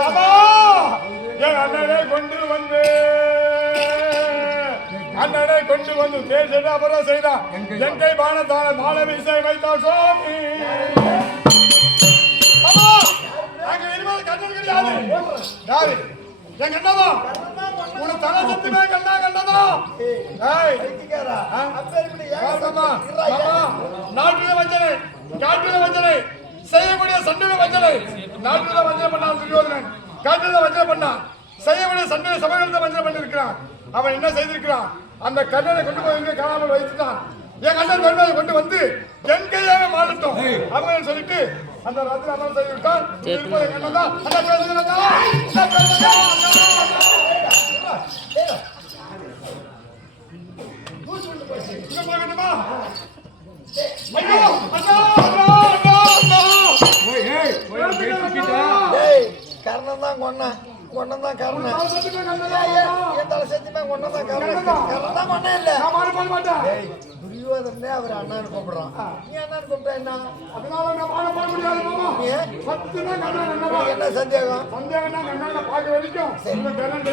மாமா என் அண்ணனை கொண்டு வந்து அண்ணனை கொண்டு வந்து பேசிட்டு அப்புறம் செய்தான் எங்கை பானத்தான மாலை வீசை வைத்தான் சுவாமி. மாமா அங்க இனிமேல் கண்ணன் கிடையாது. யாரு? என் கண்ணதா உன தலை சத்துமே கண்ணா கண்ணதா நாட்டுல வஞ்சனை காட்டுல வஞ்சனை செய்யக்கூடிய சண்டையில வஞ்சனை. நாட்டுல வஞ்சனை பண்ணான் துரியோதனன் காட்டுல வஞ்சனை பண்ணான் செய்யக்கூடிய சண்டையில சமயத்துல வஞ்சனை பண்ணிருக்கிறான் அவன் என்ன செய்திருக்கிறான் அந்த கண்ணனை கொண்டு போய் எங்க காணாமல் வைத்துட்டான் என் கண்ணன் பெருமையை கொண்டு வந்து என் கையாக மாறட்டும் அவங்க சொல்லிட்டு அந்த ராத்திரி அதான் செய்திருக்கான் கண்ணன் தான் பேசுகிறதா இங்க போகட்டுமா ஐயோ அண்ணா கர்ணன் தான் கொன்னன் கொன்னன் தான் கர்ணன் ஏய், ஏய், என் தலை சத்தியமா கொன்னன் தான் கொன்னே இல்ல நான் மாற போக மாட்டேன். ஏய் துரியோதனே அவர் அண்ணான்னு கூப்பிடுறான். நீ அண்ணான்னு கூப்பிட்டா என்ன? அதனால நான் போக முடியாது மாமா? சத்துனா கண்ணன் என்னவா? என்ன சந்தேகம்? சந்தேகம்னா கண்ணனை பார்க்க வரைக்கும் இந்த கண்ணன்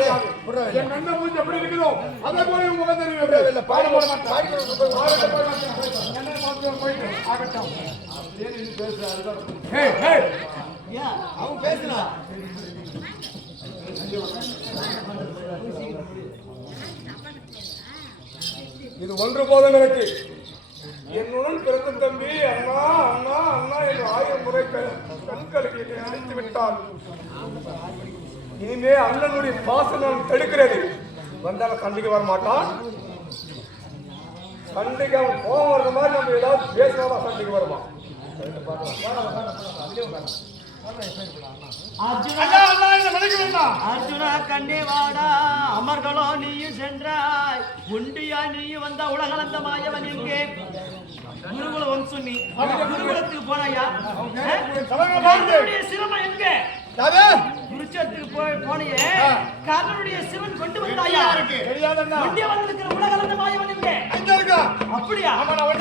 புரியல. என் கண்ணன் மூஞ்சி எப்படி இருக்குதோ அதே போல இவங்க முகம் தெரியும் இல்ல? பாடி மாட்டேன். பாடி போய் மாட்டேன். போயிட்டு ஆகட்டும். அவன் இது ஒன்று போதும் எனக்கு. என்னுடன் பிறந்த தம்பி அண்ணா அண்ணா அண்ணா என்று ஆயிரம் முறை கண்களுக்கு என்னை அழைத்து விட்டால் இனிமே அண்ணனுடைய பாசம் நான் தடுக்கிறது. வந்தாலும் சண்டைக்கு வர மாட்டான் சண்டைக்கு அவன் வர்ற மாதிரி நம்ம ஏதாவது பேசினாதான் சண்டைக்கு வருவான் அர்ஜுனா கண்ணே வாடா. அமர்களோ நீயும் சென்றாய். உண்டியா நீயும் வந்த உலகளந்த மாயவன் எங்கே? குருகுல வம்சம் நீ குருகுலத்துக்கு போனாயா சிரமம் எங்க? குருச்சத்துக்கு போய் போனியே. கர்ணனுடைய சிவன் கொண்டு வந்தாயா? உண்டியா வந்திருக்கிற உலகளந்த மாயவன் எங்க? எங்க இருக்கா? அப்படியா?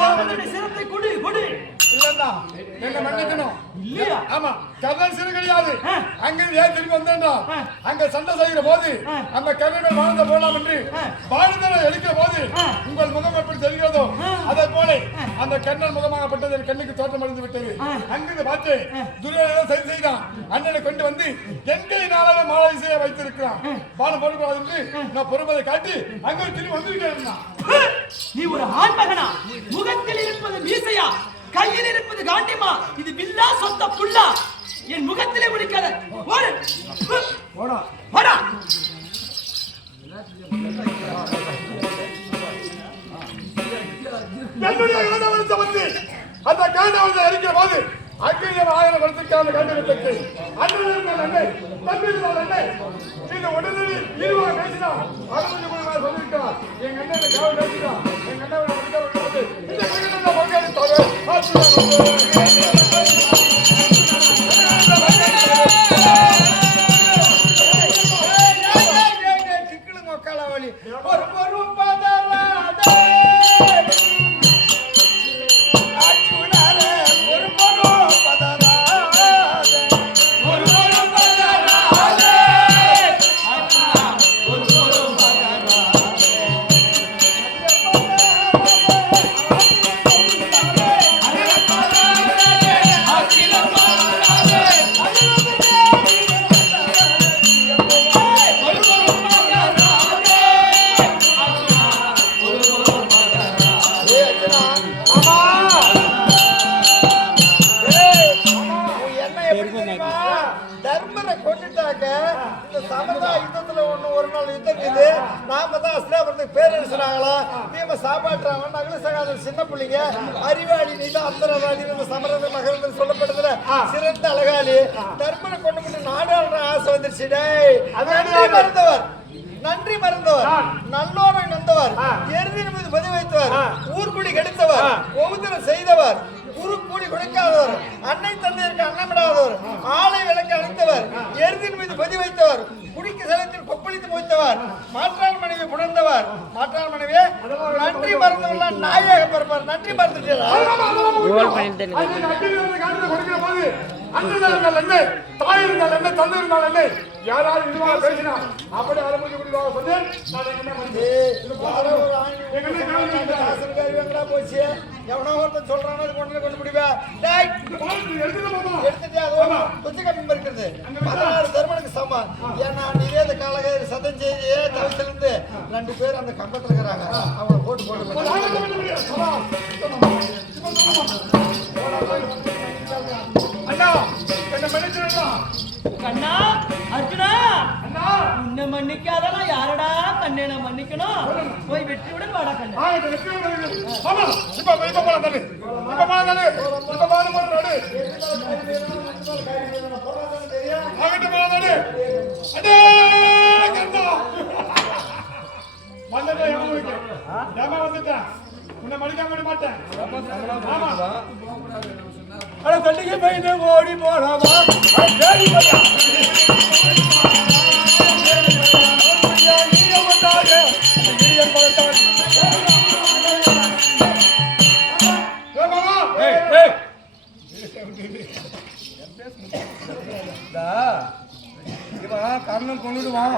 கர்ணனுடைய சிரத்தை கொடு கொடு. என்ன மன்னிக்கணும்? இல்லையா? ஆமா. சிறு கிடையாது. அங்க ஏன் திரும்பி வந்தேன்டா. அங்க சண்டை செய்கிற போது. அந்த கர்ணனை வாழ்ந்த போலாம் என்று. வாழ்ந்தனை எடுக்கிற போது. உங்கள் முகம் எப்படி தெரிகிறதோ. அதே போல அந்த கர்ணன் முகமாகப்பட்டது என் கண்ணுக்கு தோற்றம் அடைந்து விட்டது. அங்கிருந்து பார்த்து துரியோதனன் சரி செய்தான். அண்ணனை கொண்டு வந்து என் கையினாலே மாலை செய்ய வைத்திருக்கிறான். பானம் போடக்கூடாது என்று நான் பொறுப்பதை காட்டி அங்க திரும்பி வந்திருக்கேன் நீ ஒரு ஆண்மகனா? முகத்தில் இருப்பது மீசையா? காண்டியமா இது வில்லா சொத்த புல்லா. என் முகத்திலே முடிக்காத ஓடு போடா. போடா. என்னுடைய இளவரச வந்து அந்த காண்டவத்தை அடிக்கிற போது அக்கிரியம் ஆயிரம் வருஷத்துக்கான காண்டவத்துக்கு அண்ணன் அண்ணே தம்பி அண்ணே இது உடனடி இருவா பேசினா அறுபது மூணு நாள் சொல்லியிருக்கிறார். எங்க அண்ணன் காவல் பேசினா எங்க அண்ணன் வந்து இந்த கண்ணன் பங்காளி தர்மரை கொண்டுட்டாக்க இந்த சமதா யுத்தத்துல ஒண்ணு ஒரு நாள் யுத்தம் இருக்குது நாம தான் அஸ்லாபுரத்துக்கு பேரரசுனாங்களா நீம சாப்பாட்டுறாங்க நகல சகாதம் சின்ன பிள்ளைங்க அறிவாளி நீ தான் அந்தரவாளி இந்த சமரத மகரந்தன் சொல்லப்படுதுல சிறந்த அழகாளி தர்மரை கொண்டு போட்டு நாடாளுற ஆசை வந்துருச்சு நன்றி மறந்தவர். நன்றி மறந்தவர். நல்லோரை நந்தவர். எருதின் மீது பதிவு வைத்தவர் நன்றி நாயாக பிறப்பார். அண்ணன் இருந்தால் என்ன தாய் இருந்தால் என்ன தந்தை இருந்தால் என்ன யாராவது இதுவாக பேசினா அப்படி முடிவாக சொல்லி போச்சு? எவனோ ஒருத்தன் சொல்றானோ அது கொண்டு கொண்டு முடிவா டேய் எடுத்துட்டு அது துச்ச கம்மி இருக்கிறது. பதினாறு தர்மனுக்கு சமம். ஏன்னா நிவேத காலகர் சதம் செய்தி தவிசில இருந்து ரெண்டு பேர் அந்த கம்பத்துல இருக்கிறாங்க. அவங்கள போட்டு போட்டு கண்ணா அர்ஜுனா அண்ணா. உன்னை மன்னிக்காதனா யாரடா கண்ணனை மன்னிக்கணும்? போய் வெற்றியுடன் வாடா கண்ணா. வந்துட்டேன். உன்னை மாட்டேன். ஆமா அட ஓடி போலாமா? அட தேடி போயா கர்ணன் கொண்டுடுவான்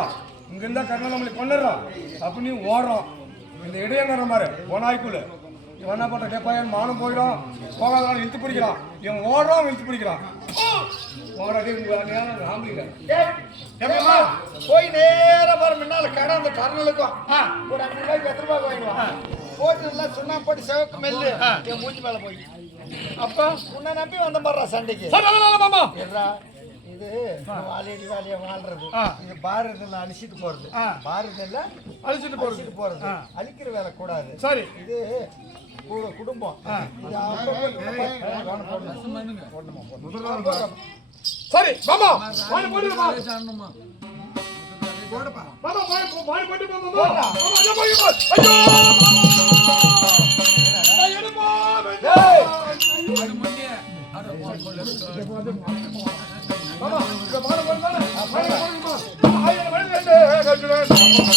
இங்க இருந்தா கர்ணன் நம்மளுக்கு கொண்டுடுறான் அப்படின்னு ஓடுறோம் இந்த இடையங்கிற மாதிரி ஓனாய்க்குள்ள இவன் என்ன பண்ற டேப்பாயன் மானம் போயிடும். போகாதான் இழுத்து பிடிக்கிறான். இவன் ஓடுறான் இழுத்து பிடிக்கிறான். போய் நேரா பாரு முன்னால கடை அந்த கர்னலுக்கும் ஒரு அஞ்சு ரூபாய்க்கு பத்து ரூபாய்க்கு வாங்கிடுவான் போட்டு எல்லாம் சுண்ணா போட்டு சிவக்கு மெல்லு. என் மூஞ்சி மேல போய். அப்ப உன்னை நம்பி வந்த பாடுறா சண்டைக்கு. மாமா இது வாலியடி வாலிய வாழ்றது இது பாரதில் அழிச்சிட்டு போறது. பாரதில் அழிச்சிட்டு போறது. போறது. அழிக்கிற வேலை கூடாது. சரி. இது கூட குடும்பம். சரி மாமா. வாடி போடு மாமா மாமா. வாடி வாடி போட்டு மாமா. மாமா ஐயோ! மாமா மாமா Thank you.